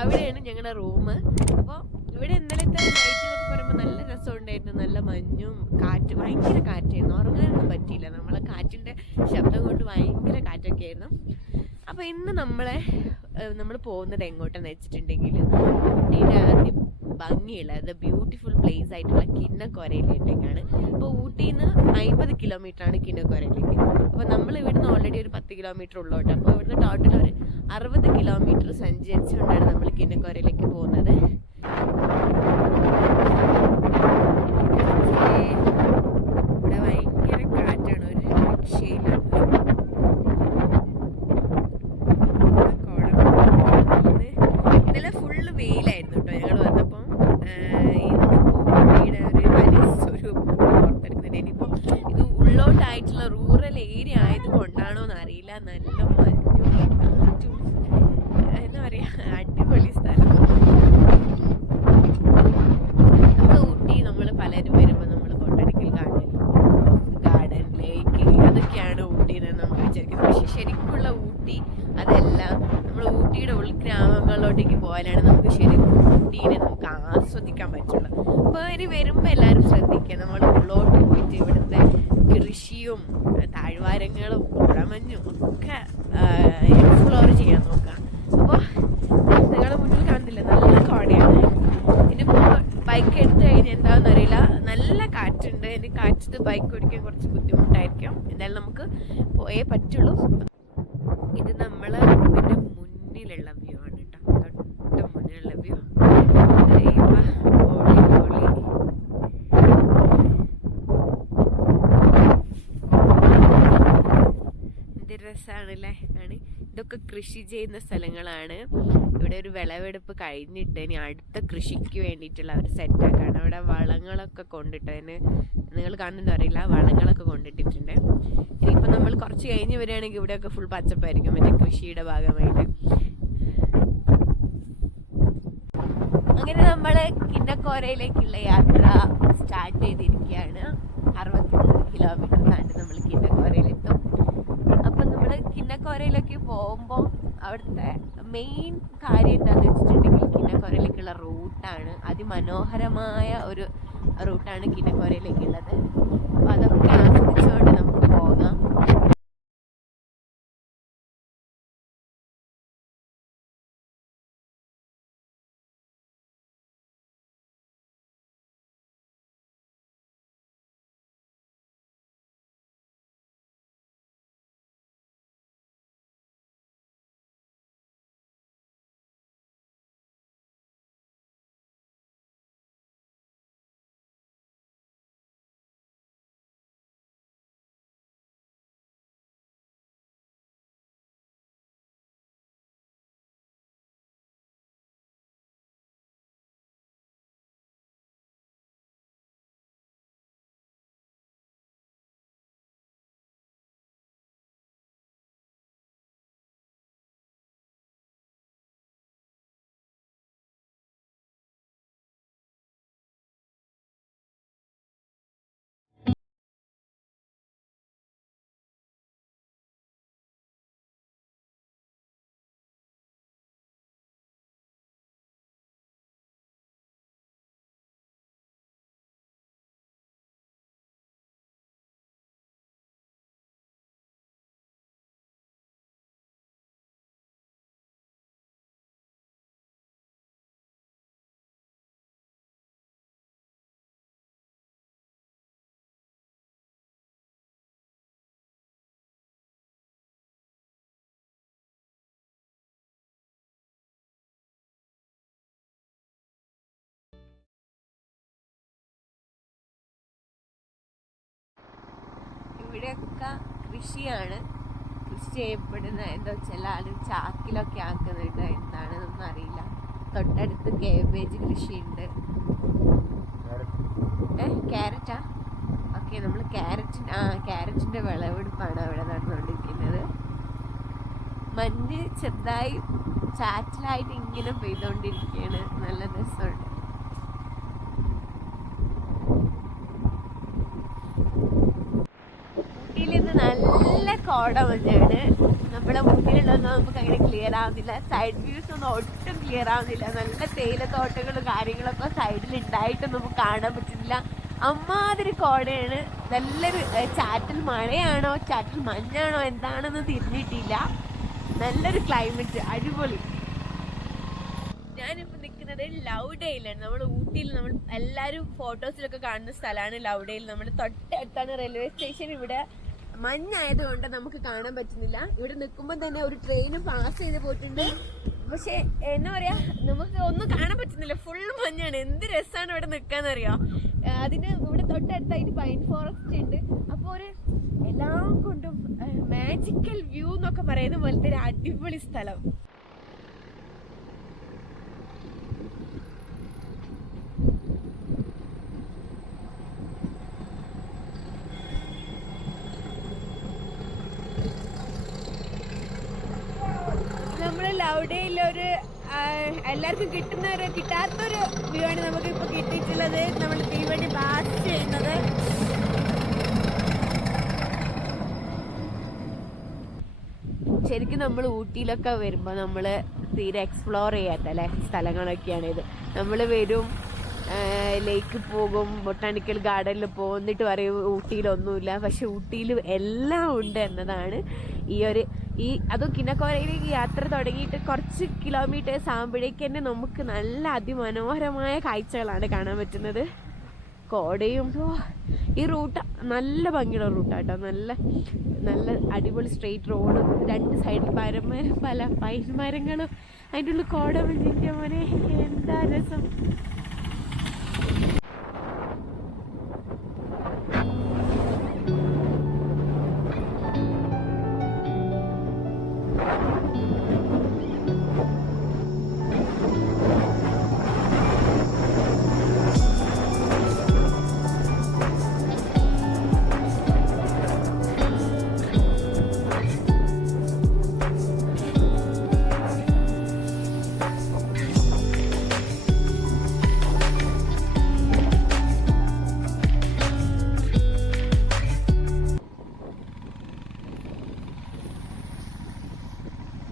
അവിടെയാണ് ഞങ്ങളുടെ റൂം. അപ്പോൾ ഇവിടെ ഇന്നലത്തെ നൈറ്റ് എന്നൊക്കെ പറയുമ്പോൾ നല്ല രസമുണ്ടായിരുന്നു. നല്ല മഞ്ഞും കാറ്റ്, ഭയങ്കര കാറ്റായിരുന്നു. ഉറങ്ങാനൊന്നും പറ്റിയില്ല. നമ്മളെ കാറ്റിൻ്റെ ശബ്ദം കൊണ്ട് ഭയങ്കര കാറ്റൊക്കെ ആയിരുന്നു. അപ്പോൾ ഇന്ന് നമ്മൾ പോകുന്നത് എങ്ങോട്ടെന്ന് വെച്ചിട്ടുണ്ടെങ്കിൽ ഊട്ടിയുടെ ഭംഗിയുള്ള ബ്യൂട്ടിഫുൾ പ്ലേസ് ആയിട്ടുള്ള കിന്നക്കോരയിലേക്കാണ്. അപ്പോൾ ഊട്ടിയിൽ നിന്ന് 50 കിലോമീറ്ററാണ് കിന്നക്കോരയിലേക്ക്. അപ്പോൾ നമ്മൾ ഇവിടുന്ന് ഓൾറെഡി ഒരു 10 കിലോമീറ്റർ ഉള്ളോട്ട്. അപ്പോൾ ഇവിടുന്ന് ടോട്ടൽ ഒരു 60 കിലോമീറ്റർ സഞ്ചരിച്ചുകൊണ്ടാണ് നമ്മൾ കിന്നക്കോരയിലേക്ക് പോകുന്നത്. ഇവിടെ ഭയങ്കര കാറ്റാണ്, ഒരു രക്ഷയില്ല. ഇന്നലെ ഫുള്ള് വെയിലായിരുന്നു കേട്ടോ ഞങ്ങൾ വന്നപ്പോൾ. ഇന്ന് ഊട്ടിയുടെ ഒരു പുറത്തെടുക്കുന്നുണ്ട്. ഇനിയിപ്പോൾ ഇത് ഉള്ളോട്ടായിട്ടുള്ള റൂറൽ ഏരിയ ആയതുകൊണ്ടാണോ എന്നറിയില്ല. നല്ല മഞ്ഞും കാറ്റും, എന്താ പറയുക, അടിപൊളി സ്ഥലം. ഊട്ടി നമ്മൾ പലരും വരുമ്പോൾ നമ്മൾ ബൊട്ടാണിക്കൽ ഗാർഡൻ, ലേക്ക്, അതൊക്കെയാണ് ഊട്ടിന്ന് നമ്മൾ വിചാരിക്കുന്നത്. പക്ഷെ ശരിക്കുള്ള ഊട്ടി അതെല്ലാം. നമ്മൾ ഊട്ടിയുടെ ഉൾഗ്രാമങ്ങളിലോട്ടേക്ക് പോയാലാണ് നമുക്ക് ശരിക്കും ഊട്ടീനെ നമുക്ക് ആസ്വദിക്കാൻ പറ്റുള്ളൂ. അപ്പോൾ ഇനി വരുമ്പോൾ എല്ലാവരും ശ്രദ്ധിക്കുക. നമ്മൾ ഉള്ളോട്ട് പോയിട്ട് ഇവിടുത്തെ കൃഷിയും താഴ്വാരങ്ങളും പുഴമഞ്ഞും ഒക്കെ എക്സ്പ്ലോർ ചെയ്യാൻ നോക്കുക. അപ്പോൾ നിങ്ങളുടെ മുന്നിൽ കാണുന്നില്ല, നല്ല കോടയാണ്. ഇനിയിപ്പോൾ ബൈക്ക് എടുത്തു കഴിഞ്ഞാൽ എന്താണെന്ന് അറിയില്ല, നല്ല കാറ്റുണ്ട്. ഇനി കാറ്റത്ത് ബൈക്ക് ഓടിക്കാൻ കുറച്ച് ബുദ്ധിമുട്ടായിരിക്കും. എന്തായാലും നമുക്ക് പോയേ പറ്റുള്ളൂ. ഇത് നമ്മളെ റൂമിൻ്റെ മുന്നിലുള്ള വ്യൂ ആണ് കേട്ടോ, തൊട്ട് മുന്നിലുള്ള വ്യൂ. എന്ത് രസമാണല്ലേ ആണ്. ഇതൊക്കെ കൃഷി ചെയ്യുന്ന സ്ഥലങ്ങളാണ്. ഇവിടെ ഒരു വിളവെടുപ്പ് കഴിഞ്ഞിട്ട് ഇനി അടുത്ത കൃഷിക്ക് വേണ്ടിയിട്ടുള്ള ഒരു സെറ്റാക്കാണ്. അവിടെ വളങ്ങളൊക്കെ കൊണ്ടിട്ടതിന് നിങ്ങൾ കാണുന്നുണ്ടോ അറിയില്ല, വളങ്ങളൊക്കെ കൊണ്ടിട്ടിട്ടുണ്ട്. ഇനിയിപ്പോൾ നമ്മൾ കുറച്ച് കഴിഞ്ഞ് വരികയാണെങ്കിൽ ഇവിടെയൊക്കെ ഫുൾ പച്ചപ്പായിരിക്കും മറ്റേ കൃഷിയുടെ ഭാഗമായിട്ട്. അങ്ങനെ നമ്മൾ കിന്നക്കോരയിലേക്കുള്ള യാത്ര സ്റ്റാർട്ട് ചെയ്തിരിക്കുകയാണ്. 63 കിലോമീറ്റർ താണ്ടി നമ്മൾ കിന്നക്കോരയിലെത്തും. അപ്പം നമ്മൾ കിന്നക്കോരയിലേക്ക് പോകുമ്പോൾ അവിടുത്തെ മെയിൻ കാര്യം എന്താണെന്ന് വെച്ചിട്ടുണ്ടെങ്കിൽ കിന്നക്കോരയിലേക്കുള്ള റൂട്ടാണ്. അതിമനോഹരമായ ഒരു റൂട്ടാണ് കിന്നക്കോരയിലേക്കുള്ളത്. അപ്പോൾ അതൊക്കെ ആസ്വദിച്ചുകൊണ്ട് നമുക്ക് പോകാം. ഇവിടെയൊക്കെ കൃഷിയാണ്. കൃഷി ചെയ്യപ്പെടുന്ന എന്താ വെച്ചാൽ ആരും ചാക്കിലൊക്കെ ആക്കുന്നുണ്ട്, എന്താണെന്നൊന്നും അറിയില്ല. തൊട്ടടുത്ത് കേബേജ് കൃഷിയുണ്ട്. ക്യാരറ്റാ? ഓക്കെ, നമ്മൾ ക്യാരറ്റിൻ്റെ വിളവെടുപ്പാണ് അവിടെ നടന്നുകൊണ്ടിരിക്കുന്നത്. മഞ്ഞ് ചെറുതായി ചാറ്റലായിട്ട് ഇങ്ങനെ പെയ്തുകൊണ്ടിരിക്കുകയാണ്. നല്ല രസമുണ്ട്. ഊട്ടിയിൽ നിന്ന് നല്ല കോട മഞ്ഞാണ്. നമ്മുടെ മുന്നിലുള്ളത് ഒന്നും നമുക്ക് അങ്ങനെ ക്ലിയർ ആവുന്നില്ല. സൈഡ് വ്യൂസ് ഒന്നും ഒട്ടും ക്ലിയർ ആവുന്നില്ല. നല്ല തേയിലത്തോട്ടങ്ങളും കാര്യങ്ങളൊക്കെ സൈഡിൽ ഉണ്ടായിട്ടും നമുക്ക് കാണാൻ പറ്റുന്നില്ല. അമ്മാതിരി കോടയാണ്. നല്ലൊരു ചാറ്റൽ മഴയാണോ ചാറ്റൽ മഞ്ഞാണോ എന്താണെന്ന് തിരിഞ്ഞിട്ടില്ല. നല്ലൊരു ക്ലൈമറ്റ്, അടിപൊളി. ഞാനിപ്പോൾ നിൽക്കുന്നത് ലൗഡയിലാണ്. നമ്മൾ ഊട്ടിയിൽ നമ്മൾ എല്ലാവരും ഫോട്ടോസിലൊക്കെ കാണുന്ന സ്ഥലമാണ് ലൗഡയിൽ. നമ്മൾ തൊട്ടടുത്താണ് റെയിൽവേ സ്റ്റേഷൻ. ഇവിടെ മഞ്ഞായതുകൊണ്ട് നമുക്ക് കാണാൻ പറ്റുന്നില്ല. ഇവിടെ നിൽക്കുമ്പോൾ തന്നെ ഒരു ട്രെയിൻ പാസ് ചെയ്ത് പോയിട്ടുണ്ട്. പക്ഷെ എന്താ പറയാ, നമുക്ക് ഒന്നും കാണാൻ പറ്റുന്നില്ല, ഫുൾ മഞ്ഞാണ്. എന്ത് രസമാണ് ഇവിടെ നിൽക്കാന്നറിയാം. അതിന് ഇവിടെ തൊട്ടടുത്തായിട്ട് പൈൻ ഫോറസ്റ്റ് ഉണ്ട്. അപ്പോൾ ഒരു എല്ലാം കൊണ്ടും മാജിക്കൽ വ്യൂ എന്നൊക്കെ പറയുന്ന പോലത്തെ ഒരു അടിപൊളി സ്ഥലം. നമ്മള് ലൗഡയിലൊരു എല്ലാവർക്കും കിട്ടാത്തൊരു വ്യൂ ആണ് നമുക്ക് ഇപ്പൊ കിട്ടിയിട്ടുള്ളത്. നമ്മൾ തീവണ്ടി പാസ് ചെയ്യുന്നത്. ശരിക്കും നമ്മൾ ഊട്ടിയിലൊക്കെ വരുമ്പോൾ നമ്മൾ തീരെ എക്സ്പ്ലോർ ചെയ്യാത്ത അല്ലേ സ്ഥലങ്ങളൊക്കെയാണ് ഇത്. നമ്മൾ വരും, ലേക്ക് പോകും, ബൊട്ടാണിക്കൽ ഗാർഡനിൽ പോകും, എന്നിട്ട് പറയും ഊട്ടിയിലൊന്നുമില്ല. പക്ഷെ ഊട്ടിയിൽ എല്ലാം ഉണ്ട് എന്നതാണ് അതും കിന്നക്കോരയിലേക്ക് യാത്ര തുടങ്ങിയിട്ട് കുറച്ച് കിലോമീറ്റേഴ്സ് ആകുമ്പോഴേക്ക് തന്നെ നമുക്ക് നല്ല അതിമനോഹരമായ കാഴ്ചകളാണ് കാണാൻ പറ്റുന്നത്. കോടയും ഈ റൂട്ട് നല്ല ഭംഗിയുള്ള റൂട്ടാട്ടോ. നല്ല നല്ല അടിപൊളി സ്ട്രെയിറ്റ് റോഡും രണ്ട് സൈഡിൽ പല പൈൻ മരങ്ങളും അതിൻ്റെ ഉള്ളിൽ കോട മഞ്ഞിൻ്റെ മോനെ എന്താ രസം.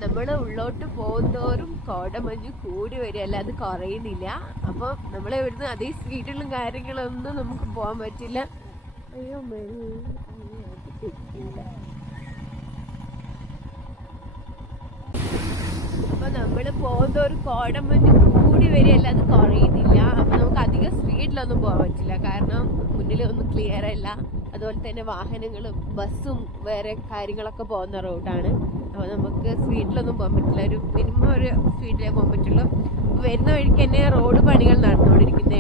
നമ്മൾ ഉള്ളോട്ട് പോകുന്തോറും കോടമഞ്ഞ് കൂടി വരികയല്ല, അത് കുറയുന്നില്ല. അപ്പോൾ നമ്മൾ ഇവിടുന്ന് അതേ സ്പീഡിലും കാര്യങ്ങളൊന്നും നമുക്ക് പോകാൻ പറ്റില്ല. അയ്യോ അപ്പോൾ നമ്മൾ പോകുന്തോറും കോടമഞ്ഞ് കൂടി വരികയല്ല, അത് കുറയുന്നില്ല. അപ്പോൾ നമുക്ക് അധികം സ്പീഡിലൊന്നും പോകാൻ പറ്റില്ല, കാരണം മുന്നിലൊന്നും ക്ലിയർ അല്ല. അതുപോലെ തന്നെ വാഹനങ്ങളും ബസ്സും വേറെ കാര്യങ്ങളൊക്കെ പോകുന്ന റോഡാണ്. അപ്പോൾ നമുക്ക് സ്പീഡിലൊന്നും പോകാൻ പറ്റില്ല. ഒരു മിനിമം ഒരു സ്പീഡിലേ പോകാൻ പറ്റുള്ളൂ. വരുന്ന വഴിക്ക് തന്നെ റോഡ് പണികൾ നടന്നുകൊണ്ടിരിക്കുന്ന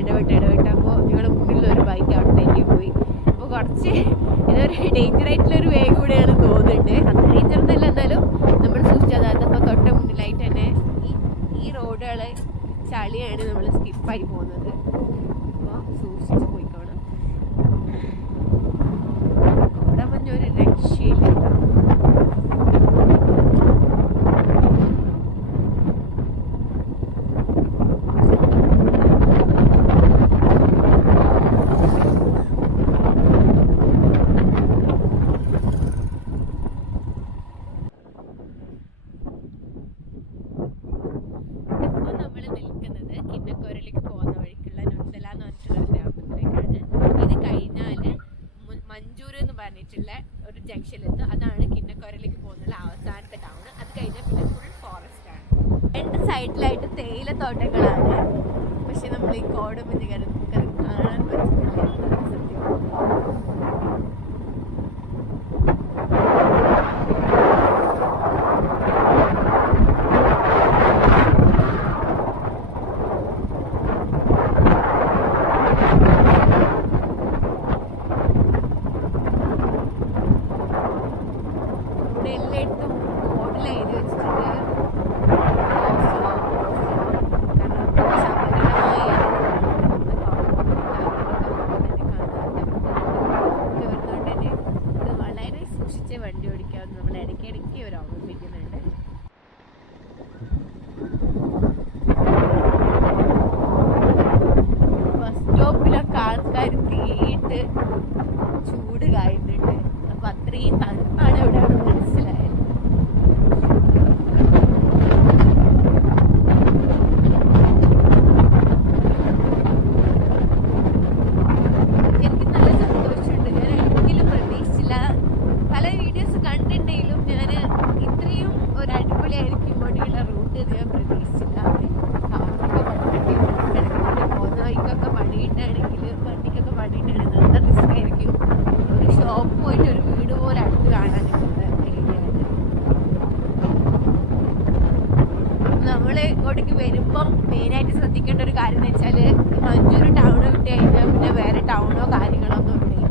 ഇടവിട്ട് അപ്പോൾ ഞങ്ങളുടെ മുന്നിലൊരു ബൈക്ക് അവിടെ തന്നെ പോയി. അപ്പോൾ കുറച്ച് ഇതൊരു ഡേഞ്ചറായിട്ടുള്ളൊരു വേ കൂടെയാണ് തോന്നുന്നുണ്ട്. അത്ര ഡേഞ്ചർ ഒന്നുമല്ല, എന്നാലും നമ്മൾ സൂക്ഷിച്ചത്. അതപ്പോൾ തൊട്ട മുന്നിലായിട്ട് തന്നെ ഈ റോഡുകൾ ചളിയാണ്, നമ്മൾ സ്കിപ്പായി പോകുന്നത്. അപ്പോൾ സൂക്ഷിച്ച് പോയിക്കോണം. അവിടെ മഞ്ഞൊരു രക്ഷയില്ല. കിന്നക്കോരയിലേക്ക് പോകുന്ന വഴിക്കുള്ള നുന്തല എന്ന് പറഞ്ഞിട്ടുള്ള ഗ്രാമത്തിലേക്കാണ്. ഇത് കഴിഞ്ഞാൽ മഞ്ചൂർ എന്ന് പറഞ്ഞിട്ടുള്ള ഒരു ജംഗ്ഷനിലെത്തും. അതാണ് കിന്നക്കോരയിലേക്ക് പോകുന്ന അവസാനത്തെ ടൗൺ. അത് കഴിഞ്ഞാൽ പിന്നെ ഫുൾ ഫോറസ്റ്റ് ആണ്. രണ്ട് സൈഡിലായിട്ട് തേയില തോട്ടങ്ങളാണ്. പക്ഷെ നമ്മൾ ഈ കോടമഞ്ഞ് കാണാൻ പറ്റുന്നില്ല. എല്ലായിടത്തും ബോർഡിൽ എഴുതി വെച്ചിട്ടുണ്ട് നമ്മള് ഇങ്ങോട്ടേക്ക് വരുമ്പം മെയിനായിട്ട് ശ്രദ്ധിക്കേണ്ട ഒരു കാര്യം എന്ന് വെച്ചാല് മഞ്ചൂർ ടൗൺ വിട്ട് കഴിഞ്ഞാൽ പിന്നെ വേറെ ടൗണോ കാര്യങ്ങളോ ഒന്നും ഇല്ല.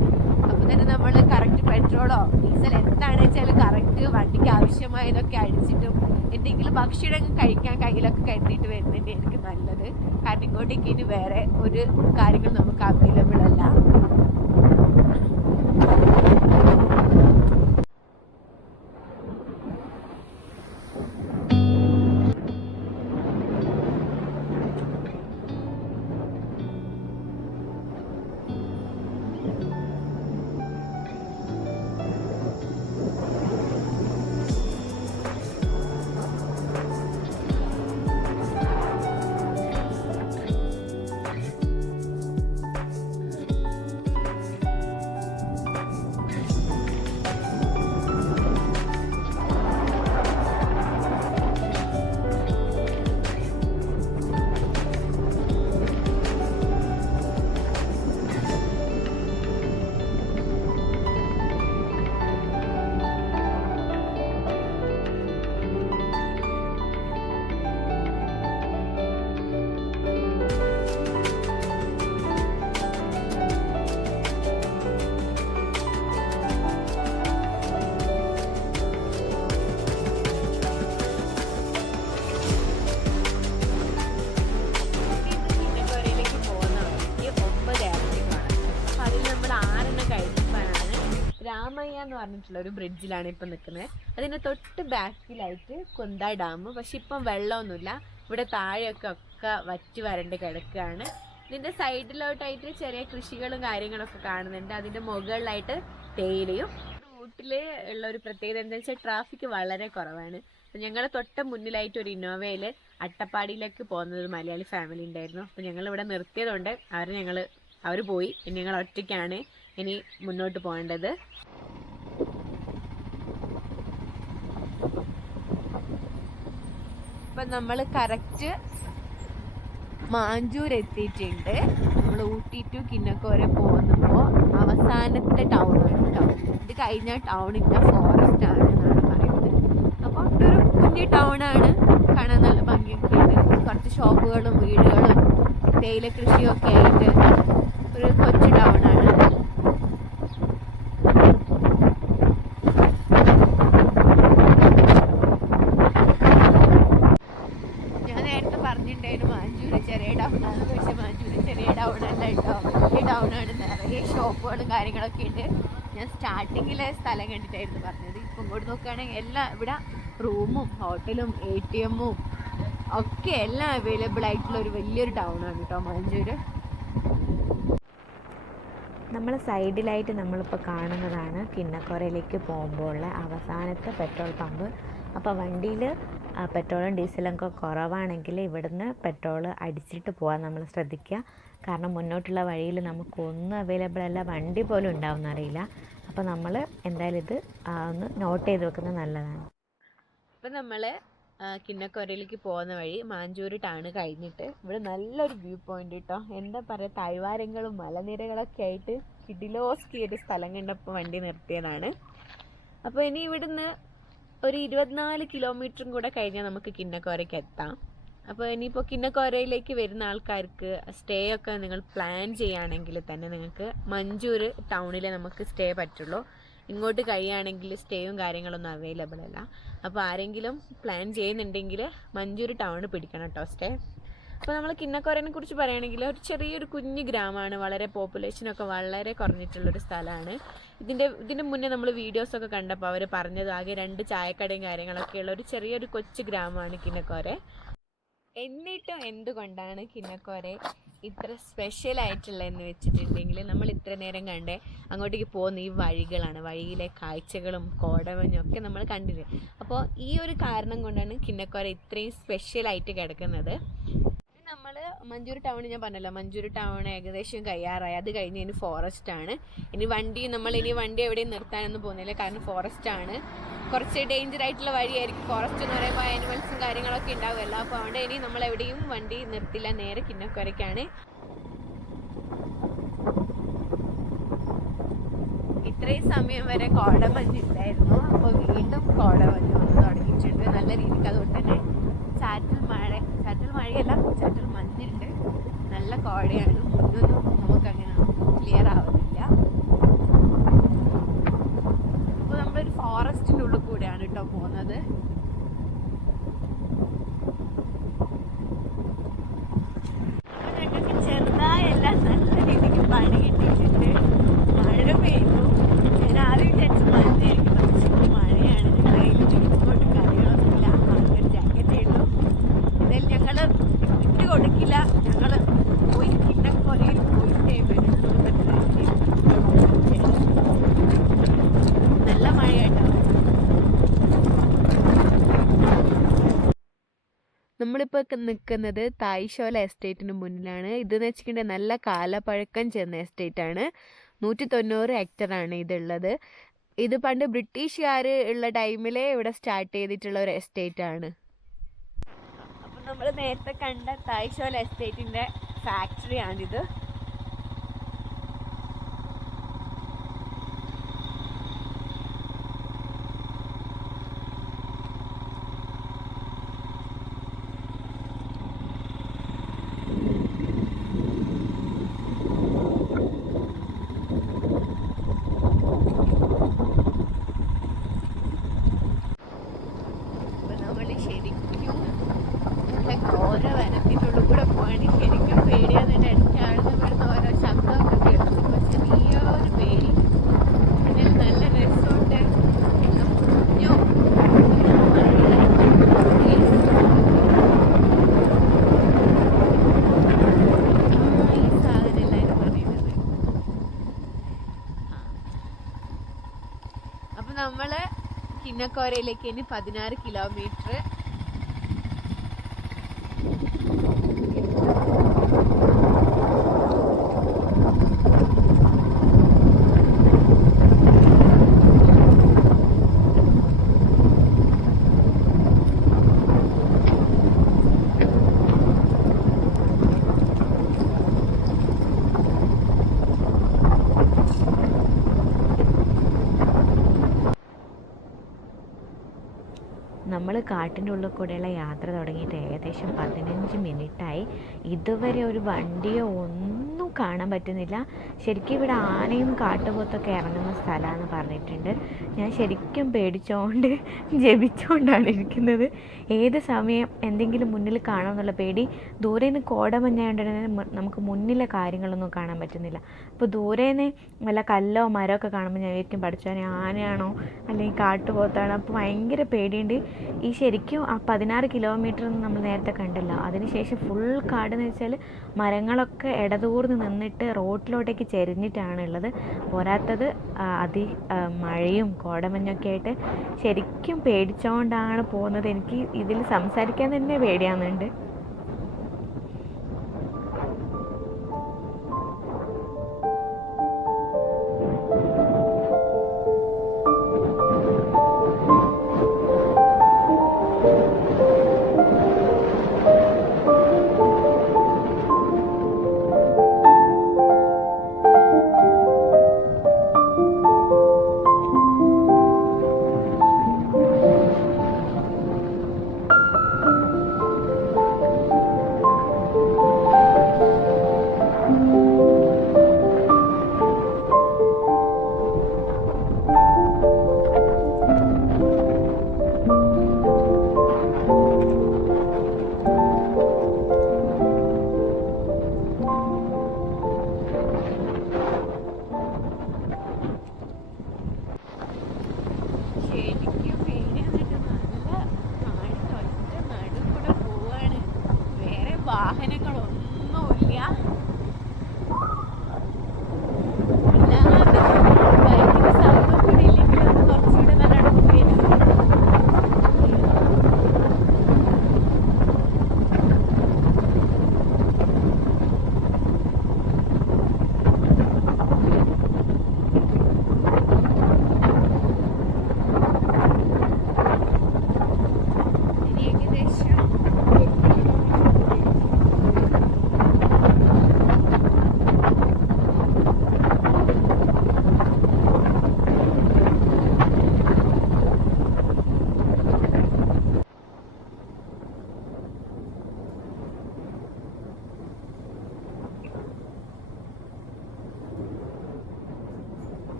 അപ്പൊ തന്നെ നമ്മൾ കറക്റ്റ് പെട്രോളോ ഡീസൽ എന്താണെന്ന് വെച്ചാൽ കറക്റ്റ് വണ്ടിക്ക് ആവശ്യമായതൊക്കെ അടിച്ചിട്ടും എന്തെങ്കിലും ഭക്ഷണം കഴിക്കാൻ കയ്യിലൊക്കെ കരുതിയിട്ട് വരുന്നതിൻ്റെ എനിക്ക് നല്ലത്. കാരണം ഇങ്ങോട്ടേക്ക് ഇനി വേറെ ഒരു കാര്യങ്ങൾ നമുക്ക് അവൈലബിൾ അല്ല. രാമയ്യ എന്ന് പറഞ്ഞിട്ടുള്ള ഒരു ബ്രിഡ്ജിലാണ് ഇപ്പം നിൽക്കുന്നത്. അതിൻ്റെ തൊട്ട് ബാക്കിലായിട്ട് കൊന്ത ഡാം. പക്ഷെ ഇപ്പം വെള്ളമൊന്നുമില്ല. ഇവിടെ താഴെയൊക്കെ വറ്റി വരണ്ട് കിടക്കുകയാണ്. ഇതിൻ്റെ സൈഡിലോട്ടായിട്ട് ചെറിയ കൃഷികളും കാര്യങ്ങളൊക്കെ കാണുന്നുണ്ട്. അതിൻ്റെ മുകളിലായിട്ട് തേയിലയും. റൂട്ടിൽ ഉള്ള ഒരു പ്രത്യേകത എന്താ വെച്ചാൽ ട്രാഫിക് വളരെ കുറവാണ്. അപ്പം ഞങ്ങൾ തൊട്ട് മുന്നിലായിട്ട് ഒരു ഇന്നോവയിൽ അട്ടപ്പാടിയിലേക്ക് പോകുന്നത് ഒരു മലയാളി ഫാമിലി ഉണ്ടായിരുന്നു. അപ്പം ഞങ്ങളിവിടെ നിർത്തിയതുകൊണ്ട് അവർ പോയി. ഞങ്ങൾ ഒറ്റയ്ക്കാണ് ഇനി മുന്നോട്ട് പോകേണ്ടത്. ഇപ്പം നമ്മൾ കറക്റ്റ് മാഞ്ചൂർ എത്തിയിട്ടുണ്ട്. നമ്മൾ ഊട്ടി ടു കിന്നക്കോര പോകുമ്പോൾ അവസാനത്തെ ടൗൺ ആണ് കേട്ടോ. ഇത് കഴിഞ്ഞ ടൗണിൻ്റെ ഫോറസ്റ്റ് ആണ് എന്നാണ് പറയുന്നത്. അപ്പോൾ ഒരു കുഞ്ഞു ടൗണാണ്, കാണാൻ നല്ല ഭംഗിയൊക്കെ ഉണ്ട്. കുറച്ച് ഷോപ്പുകളും വീടുകളും തേയില കൃഷിയൊക്കെ ആയിട്ട് ഒരു കൊച്ചു ടൗണാണ്. ഷോപ്പുകളും കാര്യങ്ങളൊക്കെ ഉണ്ട്. ഞാൻ സ്റ്റാർട്ടിങ്ങിലെ സ്ഥലം കണ്ടിട്ടായിരുന്നു പറഞ്ഞത്. ഇപ്പം ഇങ്ങോട്ട് നോക്കുകയാണെങ്കിൽ എല്ലാം ഇവിടെ റൂമും ഹോട്ടലും ATM ഒക്കെ എല്ലാം അവൈലബിൾ ആയിട്ടുള്ള ഒരു വലിയൊരു ടൗണാണ് കേട്ടോ മഞ്ചൂർ. നമ്മൾ സൈഡിലായിട്ട് നമ്മളിപ്പോൾ കാണുന്നതാണ് കിന്നക്കോരയിലേക്ക് പോകുമ്പോൾ ഉള്ള അവസാനത്തെ പെട്രോൾ പമ്പ്. അപ്പോൾ വണ്ടിയിൽ പെട്രോളും ഡീസലും ഒക്കെ കുറവാണെങ്കിൽ ഇവിടുന്ന് പെട്രോൾ അടിച്ചിട്ട് പോകാൻ നമ്മൾ ശ്രദ്ധിക്കുക. കാരണം മുന്നോട്ടുള്ള വഴിയിൽ നമുക്കൊന്നും അവൈലബിൾ അല്ല, വണ്ടി പോലും ഉണ്ടാവും അറിയില്ല. അപ്പോൾ നമ്മൾ എന്തായാലും ഇത് ഒന്ന് നോട്ട് ചെയ്ത് വെക്കുന്നത് നല്ലതാണ്. ഇപ്പം നമ്മൾ കിന്നക്കോരയിലേക്ക് പോകുന്ന വഴി മാഞ്ചൂർ ടൗൺ കഴിഞ്ഞിട്ട് ഇവിടെ നല്ലൊരു വ്യൂ പോയിന്റ് കേട്ടോ. എന്താ പറയുക, താഴ്വാരങ്ങളും മലനിരകളൊക്കെ ആയിട്ട് കിടിലോസ്കി ഒരു സ്ഥലം കണ്ടപ്പോൾ വണ്ടി നിർത്തിയതാണ്. അപ്പോൾ ഇനി ഇവിടുന്ന് ഒരു 24 കിലോമീറ്ററും കൂടെ കഴിഞ്ഞാൽ നമുക്ക് കിന്നക്കോരയ്ക്ക് എത്താം. അപ്പോൾ ഇനിയിപ്പോൾ കിന്നക്കോരയിലേക്ക് വരുന്ന ആൾക്കാർക്ക് സ്റ്റേ ഒക്കെ നിങ്ങൾ പ്ലാൻ ചെയ്യുകയാണെങ്കിൽ തന്നെ നിങ്ങൾക്ക് മഞ്ചൂർ ടൗണിൽ നമുക്ക് സ്റ്റേ പറ്റുള്ളൂ. ഇങ്ങോട്ട് കഴിയുകയാണെങ്കിൽ സ്റ്റേയും കാര്യങ്ങളൊന്നും അവൈലബിൾ അല്ല. അപ്പോൾ ആരെങ്കിലും പ്ലാൻ ചെയ്യുന്നുണ്ടെങ്കിൽ മഞ്ചൂർ ടൗൺ പിടിക്കണം കേട്ടോ സ്റ്റേ. അപ്പോൾ നമ്മൾ കിന്നക്കോരനെ കുറിച്ച് പറയുകയാണെങ്കിൽ ഒരു ചെറിയൊരു കുഞ്ഞു ഗ്രാമമാണ്. വളരെ പോപ്പുലേഷനൊക്കെ വളരെ കുറഞ്ഞിട്ടുള്ളൊരു സ്ഥലമാണ്. ഇതിൻ്റെ മുന്നേ നമ്മൾ വീഡിയോസൊക്കെ കണ്ടപ്പോൾ അവർ പറഞ്ഞത് ആകെ 2 ചായക്കടയും കാര്യങ്ങളൊക്കെയുള്ള ഒരു ചെറിയൊരു കൊച്ചു ഗ്രാമമാണ് കിന്നക്കോര. എന്നിട്ടും എന്തുകൊണ്ടാണ് കിന്നക്കോര ഇത്ര സ്പെഷ്യലായിട്ടുള്ളതെന്ന് വെച്ചിട്ടുണ്ടെങ്കിൽ നമ്മൾ ഇത്ര നേരം കണ്ടേ അങ്ങോട്ടേക്ക് പോകുന്ന ഈ വഴികളാണ്. വഴിയിലെ കാഴ്ചകളും കോടമഞ്ഞും ഒക്കെ നമ്മൾ കണ്ടില്ലേ. അപ്പോൾ ഈ ഒരു കാരണം കൊണ്ടാണ് കിന്നക്കോര ഇത്രയും സ്പെഷ്യലായിട്ട് കിടക്കുന്നത്. നമ്മൾ മഞ്ചൂർ ടൗൺ ഞാൻ പറഞ്ഞല്ലോ, മഞ്ചൂർ ടൗൺ ഏകദേശം കഴിയാറായി. അത് കഴിഞ്ഞ് ഇനി ഫോറസ്റ്റ് ആണ്. ഇനി വണ്ടി എവിടെയും നിർത്താനൊന്നും പോകുന്നില്ല, കാരണം ഫോറസ്റ്റ് ആണ്. കുറച്ച് ഡേഞ്ചർ ആയിട്ടുള്ള വഴിയായിരിക്കും. ഫോറസ്റ്റ് എന്ന് പറയുമ്പോൾ ആനിമൽസും കാര്യങ്ങളൊക്കെ ഉണ്ടാവുമല്ലോ. അപ്പോൾ അതുകൊണ്ട് ഇനി നമ്മൾ എവിടെയും വണ്ടി നിർത്തില്ല, നേരെ കിന്നക്കോരയ്ക്കാണ്. ഇത്രയും സമയം വരെ കോടമഞ്ഞില്ലായിരുന്നു. അപ്പോൾ വീണ്ടും കോടമഞ്ഞ് വന്ന് തുടങ്ങിയിട്ടുണ്ട് നല്ല രീതിക്ക്. അതുകൊണ്ട് തന്നെ ചാറ്റൽ മഴ മഴയല്ല, ചെറിയൊരു മഞ്ഞുണ്ട്. നല്ല കോടയാണ്. മുന്നൊന്നും നമുക്കങ്ങനെ ക്ലിയർ ആവുന്നില്ല. അപ്പോൾ നമ്മളൊരു ഫോറസ്റ്റിൻ്റെ ഉള്ളിൽ കൂടെയാണ് കേട്ടോ പോകുന്നത്. ഞങ്ങൾക്ക് ചെറുതായല്ല നല്ല രീതിക്ക് പണി കിട്ടിയിട്ടുണ്ട്. മഴ പെയ്തു. ഞാൻ ആദ്യം വിചാരിച്ചു മഞ്ഞായിരിക്കും, പക്ഷേ മഴയാണ്. ഞങ്ങളുടെ ഇങ്ങോട്ട് കാര്യങ്ങളൊന്നുമില്ല. ആൾക്കാർ ജാക്കറ്റ് ഇട്ടു. ഇതിൽ ഞങ്ങൾ വിട്ട് കൊടുക്കില്ല. ഞങ്ങൾ പോയി കിണ്ണക്കോലയിൽ പോയിട്ടേ വരുള്ളൂ. നല്ല മഴയായിട്ടാണ്. നമ്മളിപ്പോൾ നിൽക്കുന്നത് തായ്ശോല എസ്റ്റേറ്റിന് മുന്നിലാണ്. ഇതെന്ന് വെച്ചിട്ടുണ്ടെങ്കിൽ നല്ല കാലപ്പഴക്കം ചെന്ന എസ്റ്റേറ്റാണ്. 190 ഹെക്ടറാണ് ഇതുള്ളത്. ഇത് പണ്ട് ബ്രിട്ടീഷുകാർ ഉള്ള ടൈമിലേ ഇവിടെ സ്റ്റാർട്ട് ചെയ്തിട്ടുള്ള ഒരു എസ്റ്റേറ്റാണ്. അപ്പം നമ്മൾ നേരത്തെ കണ്ട തായ്ശോല എസ്റ്റേറ്റിൻ്റെ ഫാക്ടറിയാണിത്. ഓരോ വനത്തിനുള്ളിൽ കൂടെ പോവാണ്. ശരിക്കും പേടിയാകുന്നുണ്ട്. ഇടയ്ക്കാണെന്ന് വരുന്ന ഓരോ ശബ്ദമൊക്കെ കേൾക്കുന്നു. പക്ഷെ ചെറിയൊരു പേടി. ഇതിൽ നല്ല രസമുണ്ട്. ഈ സാധനം എല്ലാവരും പറയുന്നത്. അപ്പം നമ്മൾ കിണ്ണക്കോരയിലേക്ക് ഇനി 16 കിലോമീറ്റർ. നമ്മൾ കാട്ടിൻ്റെ ഉള്ളിൽ കൂടെയുള്ള യാത്ര തുടങ്ങിയിട്ട് ഏകദേശം 15 മിനിറ്റായി. ഇതുവരെ ഒരു വണ്ടിയോ ഒന്നും കാണാൻ പറ്റുന്നില്ല. ശരിക്കും ഇവിടെ ആനയും കാട്ടുപോത്തൊക്കെ ഇറങ്ങുന്ന സ്ഥലമാണെന്ന് പറഞ്ഞിട്ടുണ്ട്. ഞാൻ ശരിക്കും പേടിച്ചുകൊണ്ട് ജപിച്ചുകൊണ്ടാണ് ഇരിക്കുന്നത്. ഏത് സമയം എന്തെങ്കിലും മുന്നിൽ കാണാമെന്നുള്ള പേടി. ദൂരെ നിന്ന് കോടമഞ്ഞായതുകൊണ്ട് നമുക്ക് മുന്നിലെ കാര്യങ്ങളൊന്നും കാണാൻ പറ്റുന്നില്ല. അപ്പോൾ ദൂരെ നിന്ന് വല്ല കല്ലോ മരമൊക്കെ കാണുമ്പോൾ ഞാൻ വിചാരിക്കും പഠിച്ചോനെ ആനയാണോ അല്ലെങ്കിൽ കാട്ടുപോത്താണോ. അപ്പോൾ ഭയങ്കര പേടിയുണ്ട്. ഈ ശരിക്കും ആ 16 കിലോമീറ്റർ നമ്മൾ നേരത്തെ കണ്ടല്ലോ, അതിനുശേഷം ഫുൾ കാടെന്ന് വെച്ചാൽ മരങ്ങളൊക്കെ ഇടതൂർന്ന് നിന്നിട്ട് റോഡിലോട്ടേക്ക് ചെരിഞ്ഞിട്ടാണ് ഉള്ളത്. പോരാത്തത് മഴയും കോടമഞ്ഞൊക്കെ ആയിട്ട് ശരിക്കും പേടിച്ചുകൊണ്ടാണ് പോകുന്നത്. എനിക്ക് ഇതിൽ സംസാരിക്കാൻ തന്നെ പേടിയാവുന്നുണ്ട്.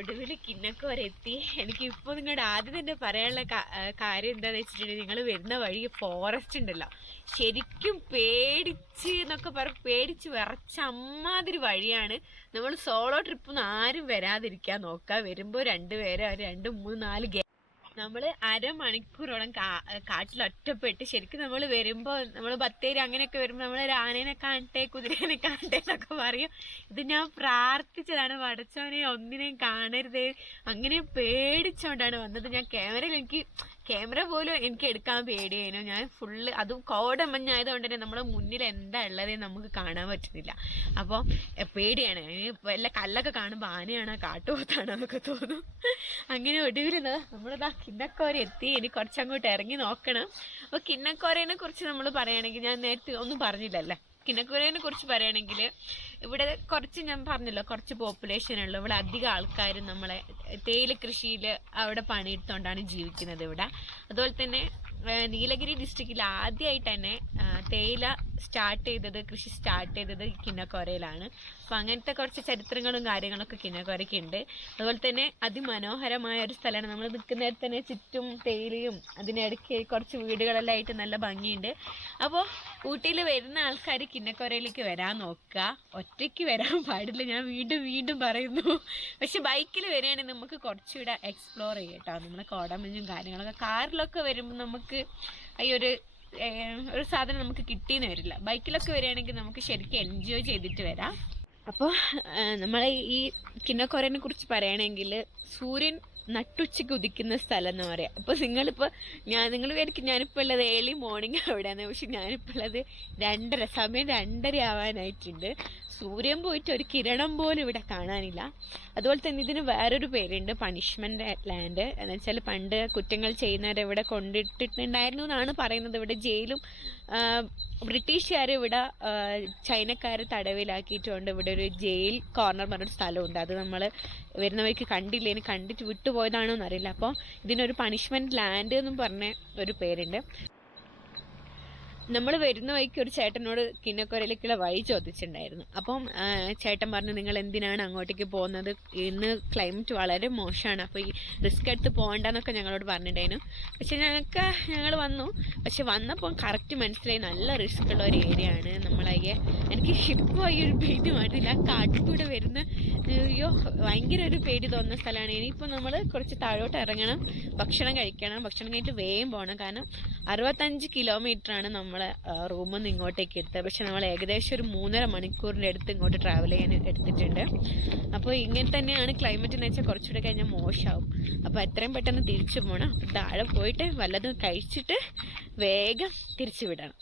ഒടുവിൽ കിന്നക്കോര എത്തി. എനിക്ക് ഇപ്പോൾ നിങ്ങളുടെ ആദ്യം തന്നെ പറയാനുള്ള കാര്യം എന്താണെന്ന് വെച്ചിട്ടുണ്ടെങ്കിൽ, നിങ്ങൾ വരുന്ന വഴി ഫോറസ്റ്റ് ഉണ്ടല്ലോ, ശരിക്കും പേടിച്ച് എന്നൊക്കെ പേടിച്ച് വിറച്ച അമ്മാതിരി വഴിയാണ്. നമ്മൾ സോളോ ട്രിപ്പൊന്നും ആരും വരാതിരിക്കാൻ നോക്കുക. വരുമ്പോൾ 2 പേര് 2, 3, 4 നമ്മൾ അരമണിക്കൂറോളം കാട്ടിൽ ഒറ്റപ്പെട്ട്, ശരിക്കും നമ്മൾ വരുമ്പോൾ നമ്മൾ ബത്തേരി അങ്ങനെയൊക്കെ വരുമ്പോൾ നമ്മൾ ഒരു ആനേനെ കാണട്ടെ, കുതിരേനെ കാണട്ടെ എന്നൊക്കെ പറയും. ഇത് ഞാൻ പ്രാർത്ഥിച്ചതാണ്, പടച്ചോനെ ഒന്നിനെയും കാണരുതേ, അങ്ങനെ പേടിച്ചോണ്ടാണ് വന്നത്. ഞാൻ ക്യാമറ പോലും എനിക്ക് എടുക്കാൻ പേടിയായിരുന്നു. ഞാൻ ഫുള്ള്, അതും കോടമഞ്ഞായതുകൊണ്ട് തന്നെ നമ്മുടെ മുന്നിൽ എന്താ ഉള്ളതെന്ന് നമുക്ക് കാണാൻ പറ്റുന്നില്ല. അപ്പോൾ പേടിയാണ്. വല്ല കല്ലൊക്കെ കാണുമ്പോൾ ആനയാണോ കാട്ടുപോത്താണോ എന്നൊക്കെ തോന്നും. അങ്ങനെ ഒടുവിൽ നമ്മളിതാ കിന്നക്കോര എത്തി. ഇനി കുറച്ചങ്ങോട്ട് ഇറങ്ങി നോക്കണം. അപ്പോൾ കിന്നക്കോരേനെ കുറിച്ച് നമ്മൾ പറയുകയാണെങ്കിൽ, ഞാൻ നേരത്തെ ഒന്നും പറഞ്ഞില്ലല്ലേ, കിന്നക്കോരേനെ കുറിച്ച് പറയുകയാണെങ്കിൽ, ഇവിടെ കുറച്ച് ഞാൻ പറഞ്ഞല്ലോ കുറച്ച് പോപ്പുലേഷൻ ഉള്ളു. ഇവിടെ അധികം ആൾക്കാരും നമ്മളെ തേയില കൃഷിയിൽ അവിടെ പണിയെടുത്തുകൊണ്ടാണ് ജീവിക്കുന്നത് ഇവിടെ. അതുപോലെ തന്നെ നീലഗിരി ഡിസ്ട്രിക്റ്റിൽ ആദ്യമായിട്ട് തന്നെ തേയില കൃഷി സ്റ്റാർട്ട് ചെയ്തത് കിന്നക്കോരയിലാണ്. അപ്പോൾ അങ്ങനത്തെ കുറച്ച് ചരിത്രങ്ങളും കാര്യങ്ങളൊക്കെ കിന്നക്കോരയ്ക്ക് ഉണ്ട്. അതുപോലെ തന്നെ അതിമനോഹരമായ ഒരു സ്ഥലമാണ്. നമ്മൾ നിൽക്കുന്നിടത്ത് തന്നെ ചുറ്റും തേയിലയും അതിനിടയ്ക്ക് കുറച്ച് വീടുകളെല്ലാം ആയിട്ട് നല്ല ഭംഗിയുണ്ട്. അപ്പോൾ ഊട്ടിയിൽ വരുന്ന ആൾക്കാർ കിന്നക്കോരയിലേക്ക് വരാൻ നോക്കുക. ഒറ്റയ്ക്ക് വരാൻ പാടില്ല, ഞാൻ വീണ്ടും പറയുന്നു. പക്ഷെ ബൈക്കിൽ വരികയാണെങ്കിൽ നമുക്ക് കുറച്ചുകൂടെ എക്സ്പ്ലോർ ചെയ്യാം കേട്ടോ. നമ്മളെ കോടമഞ്ഞും കാര്യങ്ങളൊക്കെ. കാറിലൊക്കെ വരുമ്പോൾ നമുക്ക് ഈ ഒരു സാധനം നമുക്ക് കിട്ടിയെന്ന് വരില്ല. ബൈക്കിലൊക്കെ വരികയാണെങ്കിൽ നമുക്ക് ശരിക്കും എൻജോയ് ചെയ്തിട്ട് വരാം. അപ്പോൾ നമ്മളെ ഈ കിന്നക്കോരനെ കുറിച്ച് പറയുകയാണെങ്കിൽ, സൂര്യൻ നട്ടുച്ചയ്ക്ക് ഉദിക്കുന്ന സ്ഥലം എന്ന് പറയാം. അപ്പോൾ നിങ്ങൾ വിചാരിക്കും ഞാനിപ്പോൾ ഉള്ളത് ഏർലി മോർണിംഗ് അവിടെയാണ്. പക്ഷെ ഞാനിപ്പോൾ ഉള്ളത് 2:30 ആവാനായിട്ടുണ്ട്. സൂര്യൻ പോയിട്ട് ഒരു കിരണം പോലും ഇവിടെ കാണാനില്ല. അതുപോലെ തന്നെ ഇതിന് വേറൊരു പേരുണ്ട്, പണിഷ്മെൻ്റ് ലാൻഡ്. എന്ന് വെച്ചാൽ പണ്ട് കുറ്റങ്ങൾ ചെയ്യുന്നവരെ ഇവിടെ കൊണ്ടിട്ടിട്ടുണ്ടായിരുന്നു എന്നാണ് പറയുന്നത്. ഇവിടെ ജയിലും ബ്രിട്ടീഷുകാർ ഇവിടെ ചൈനക്കാരെ തടവിലാക്കിയിട്ടുണ്ട്. ഇവിടെ ഒരു ജയിൽ കോർണർ പറഞ്ഞൊരു സ്ഥലമുണ്ട്. അത് നമ്മൾ വരുന്ന വഴിക്ക് കണ്ടില്ല, കണ്ടിട്ട് വിട്ടുപോയതാണോ എന്നറിയില്ല. അപ്പോൾ ഇതിനൊരു പണിഷ്മെൻറ്റ് ലാൻഡ് എന്നും പറഞ്ഞ ഒരു പേരുണ്ട്. നമ്മൾ വരുന്ന വഴിക്ക് ഒരു ചേട്ടനോട് കിന്നക്കോരയിലേക്കുള്ള വഴി ചോദിച്ചിട്ടുണ്ടായിരുന്നു. അപ്പം ചേട്ടൻ പറഞ്ഞു, നിങ്ങൾ എന്തിനാണ് അങ്ങോട്ടേക്ക് പോകുന്നത്, ഇന്ന് ക്ലൈമറ്റ് വളരെ മോശമാണ്, അപ്പോൾ ഈ റിസ്ക് എടുത്ത് പോകണ്ടെന്നൊക്കെ ഞങ്ങളോട് പറഞ്ഞിട്ടുണ്ടായിരുന്നു. പക്ഷെ ഞങ്ങൾ വന്നു. പക്ഷെ വന്നപ്പോൾ കറക്റ്റ് മനസ്സിലായി നല്ല റിസ്ക് ഉള്ള ഒരു ഏരിയ ആണ്. എനിക്ക് ഇപ്പോൾ ഈ ഒരു പേടി മാറ്റില്ല. കാട്ടിൽ കൂടെ വരുന്ന ഭയങ്കര ഒരു പേടി തോന്നുന്ന സ്ഥലമാണ്. ഇനിയിപ്പോൾ നമ്മൾ കുറച്ച് താഴോട്ട് ഇറങ്ങണം, ഭക്ഷണം കഴിക്കണം. ഭക്ഷണം കഴിഞ്ഞിട്ട് വേഗം പോകണം. കാരണം 65 കിലോമീറ്ററാണ് നമ്മളെ റൂമിൽ നിന്ന് ഇങ്ങോട്ടേക്ക് എടുത്തത്. പക്ഷെ നമ്മൾ ഏകദേശം ഒരു 3.5 മണിക്കൂറിൻ്റെ അടുത്ത് ഇങ്ങോട്ട് ട്രാവൽ ചെയ്യാൻ എടുത്തിട്ടുണ്ട്. അപ്പോൾ ഇങ്ങനെ തന്നെയാണ് ക്ലൈമറ്റ് എന്ന് വെച്ചാൽ കുറച്ചുകൂടെ കഴിഞ്ഞാൽ മോശമാവും. അപ്പോൾ എത്രയും പെട്ടെന്ന് തിരിച്ചു പോകണം. അപ്പോൾ താഴെ പോയിട്ട് വല്ലതും കഴിച്ചിട്ട് വേഗം തിരിച്ചു വിടണം.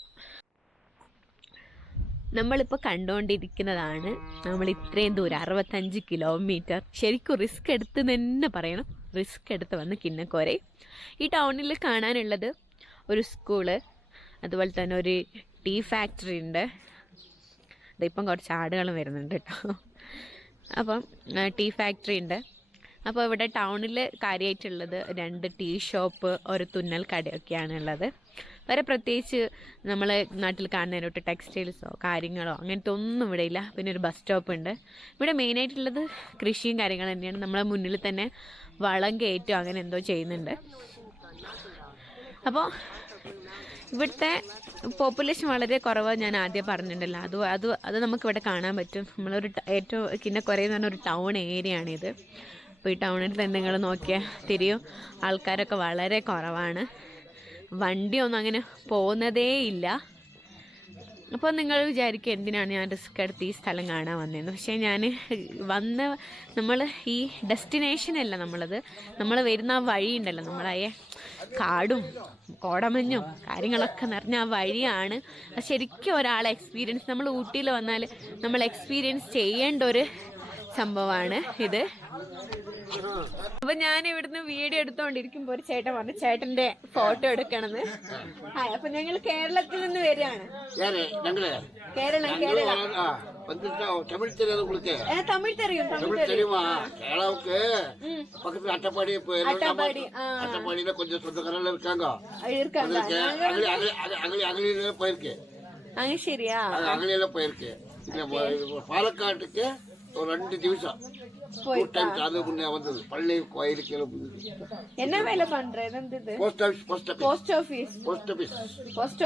നമ്മളിപ്പോൾ കണ്ടുകൊണ്ടിരിക്കുന്നതാണ് നമ്മൾ ഇത്രയും ദൂരം 65 കിലോമീറ്റർ ശരിക്കും റിസ്ക് എടുത്ത് തന്നെ പറയണം. റിസ്ക് എടുത്ത് വന്ന് കിന്നക്കോര. ഈ ടൗണിൽ കാണാനുള്ളത് ഒരു സ്കൂള്, അതുപോലെ തന്നെ ഒരു ടീ ഫാക്ടറി ഉണ്ട്. ഇതിപ്പം കുറച്ച് ആടുകളും വരുന്നുണ്ട് കേട്ടോ. അപ്പം ടീ ഫാക്ടറി ഉണ്ട്. അപ്പോൾ ഇവിടെ ടൗണിൽ കാര്യമായിട്ടുള്ളത് 2 ടീ ഷോപ്പ്, ഒരു തുന്നൽ കടയൊക്കെയാണ് ഉള്ളത്. വേറെ പ്രത്യേകിച്ച് നമ്മളെ നാട്ടിൽ കാണുന്നതിനോട്ട് ടെക്സ്റ്റൈൽസോ കാര്യങ്ങളോ അങ്ങനത്തെ ഒന്നും ഇവിടെ ഇല്ല. പിന്നെ ഒരു ബസ് സ്റ്റോപ്പ് ഉണ്ട്. ഇവിടെ മെയിനായിട്ടുള്ളത് കൃഷിയും കാര്യങ്ങളും തന്നെയാണ്. നമ്മളെ മുന്നിൽ തന്നെ വളം കയറ്റോ അങ്ങനെ എന്തോ ചെയ്യുന്നുണ്ട്. അപ്പോൾ ഇവിടുത്തെ പോപ്പുലേഷൻ വളരെ കുറവ് ഞാൻ ആദ്യം പറഞ്ഞിട്ടുണ്ടല്ലോ. അത് നമുക്കിവിടെ കാണാൻ പറ്റും. നമ്മളൊരു ഏറ്റവും കിന്നക്കോര എന്ന് പറഞ്ഞ ഒരു ടൗൺ ഏരിയ ആണിത്. അപ്പോൾ ഈ ടൗണിൽ തന്നെ നിങ്ങൾ നോക്കിയാൽ തിരിയും ആൾക്കാരൊക്കെ വളരെ കുറവാണ്. വണ്ടിയൊന്നും അങ്ങനെ പോകുന്നതേ ഇല്ല. അപ്പോൾ നിങ്ങൾ വിചാരിക്കും എന്തിനാണ് ഞാൻ റിസ്ക് എടുത്ത് ഈ സ്ഥലം കാണാൻ വന്നതെന്ന്. പക്ഷേ നമ്മൾ ഈ ഡെസ്റ്റിനേഷനല്ല നമ്മൾ വരുന്ന ആ വഴിയുണ്ടല്ലോ, നമ്മളായ കാടും കോടമഞ്ഞും കാര്യങ്ങളൊക്കെ നിറഞ്ഞ ആ വഴിയാണ്. അത് ശരിക്കും ഒരാളെ എക്സ്പീരിയൻസ്, നമ്മൾ ഊട്ടിയിൽ വന്നാൽ നമ്മൾ എക്സ്പീരിയൻസ് ചെയ്യേണ്ട ഒരു സംഭവമാണ് ഇത്. അപ്പൊ ഞാൻ ഇവിടുന്ന് വീഡിയോ എടുത്തോണ്ടിരിക്കുമ്പോ ഒരു ചേട്ടൻ പറഞ്ഞു ചേട്ടന്റെ ഫോട്ടോ എടുക്കണമെന്ന്. അപ്പൊ ഞങ്ങൾ കേരളത്തിൽ നിന്ന് വരികയാണ്. കേരളം തമിഴ് தெரியும். அட்டப்பாடியில கொஞ்சம் சொந்தக்காரங்க இருக்காங்க. போயிருக்கு. சரியா? அகலியில போயிருக்கு. பாலக்காட்டுக்கு ஒரு 2 திவசம் டூ டைம்ஸ் அது முன்னே வந்தது பள்ளி கோயிலுக்கு என்ன வேலை பண்றது ഇത് പോസ്റ്റ്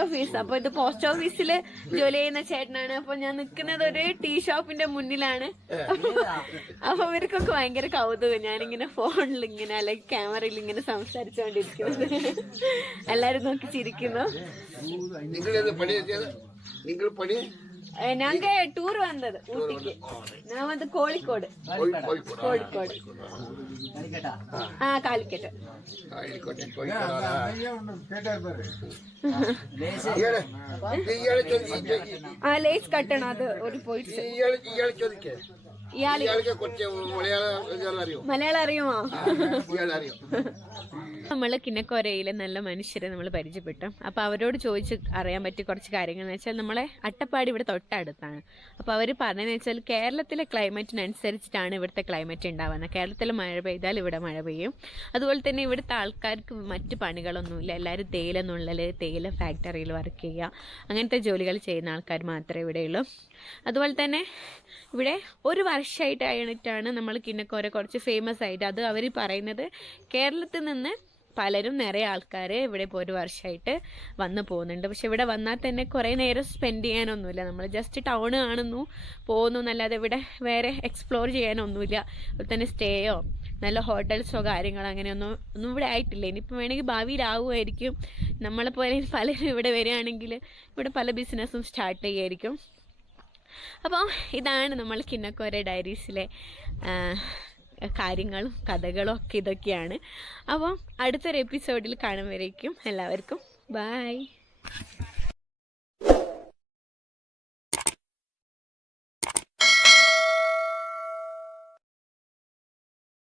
ഓഫീസ് അപ്പൊ ഇത് പോസ്റ്റ് ഓഫീസില് ജോലി ചെയ്യുന്ന ചേട്ടനാണ്. അപ്പൊ ഞാൻ നിക്കുന്നത് ഒരു ടീ ഷോപ്പിന്റെ മുന്നിലാണ്. അപ്പൊ ഇവർക്കൊക്കെ ഭയങ്കര കൗതുകം ഞാനിങ്ങനെ ഫോണിൽ ഇങ്ങനെ അല്ലെങ്കിൽ ക്യാമറയിൽ ഇങ്ങനെ സംസാരിച്ചുകൊണ്ടിരിക്കുന്നത്. എല്ലാരും നോക്കി ചിരിക്കുന്നു. ഞങ്ങ ടൂർ വന്നത് ഊട്ടിക്ക്. ഞാൻ വന്നത് കോഴിക്കോട്. ആ കാലിക്കറ്റ്. ആ ലേസ് കട്ടണം അത് ഒരു പോയിട്ട്. മലയാളം അറിയുമോ? നമ്മള് കിന്നക്കോരയിലെ നല്ല മനുഷ്യരെ നമ്മൾ പരിചയപ്പെട്ടു. അപ്പൊ അവരോട് ചോദിച്ച് അറിയാൻ പറ്റിയ കുറച്ച് കാര്യങ്ങൾ എന്ന് വെച്ചാൽ നമ്മളെ അട്ടപ്പാടി ഇവിടെ തൊട്ടടുത്താണ്. അപ്പൊ അവര് പറഞ്ഞതെന്ന് വെച്ചാൽ കേരളത്തിലെ ക്ലൈമറ്റിനനുസരിച്ചിട്ടാണ് ഇവിടുത്തെ ക്ലൈമറ്റ് ഉണ്ടാവുന്നത്. കേരളത്തിൽ മഴ പെയ്താൽ ഇവിടെ മഴ പെയ്യും. അതുപോലെ തന്നെ ഇവിടുത്തെ ആൾക്കാർക്ക് മറ്റു പണികളൊന്നുമില്ല. എല്ലാവരും തേയില നുള്ളല്, തേയില ഫാക്ടറിയിൽ വർക്ക് ചെയ്യുക, അങ്ങനത്തെ ജോലികൾ ചെയ്യുന്ന ആൾക്കാർ മാത്രമേ ഇവിടെയുള്ളൂ. അതുപോലെ തന്നെ ഇവിടെ ഒരു വർഷമായിട്ടാണ് നമ്മൾ കിന്നക്കോര കുറച്ച് ഫേമസ് ആയിട്ട്. അത് അവർ പറയുന്നത് കേരളത്തിൽ നിന്ന് പലരും നിറയെ ആൾക്കാർ ഇവിടെ ഇപ്പോൾ ഒരു വർഷമായിട്ട് വന്നു പോകുന്നുണ്ട്. പക്ഷെ ഇവിടെ വന്നാൽ തന്നെ കുറേ നേരം സ്പെൻഡ് ചെയ്യാനൊന്നുമില്ല. നമ്മൾ ജസ്റ്റ് ടൗൺ കാണുന്നു പോകുന്നു എന്നല്ലാതെ ഇവിടെ വേറെ എക്സ്പ്ലോർ ചെയ്യാനൊന്നുമില്ല. അതുപോലെ തന്നെ സ്റ്റേയോ നല്ല ഹോട്ടൽസോ കാര്യങ്ങളോ ഒന്നും ഇവിടെ ആയിട്ടില്ല. ഇനിയിപ്പോൾ വേണമെങ്കിൽ ഭാവിയിലാവുമായിരിക്കും. നമ്മളെപ്പോലെ പലരും ഇവിടെ വരികയാണെങ്കിൽ ഇവിടെ പല ബിസിനസ്സും സ്റ്റാർട്ട് ചെയ്യുമായിരിക്കും. അപ്പോൾ ഇതാണ് നമ്മൾ കിന്നക്കോര ഡയറീസിലെ കാര്യങ്ങളും കഥകളും ഒക്കെ ഇതൊക്കെയാണ്. അപ്പം അടുത്തൊരു എപ്പിസോഡിൽ കാണുമ്പോഴേക്കും എല്ലാവർക്കും ബൈ.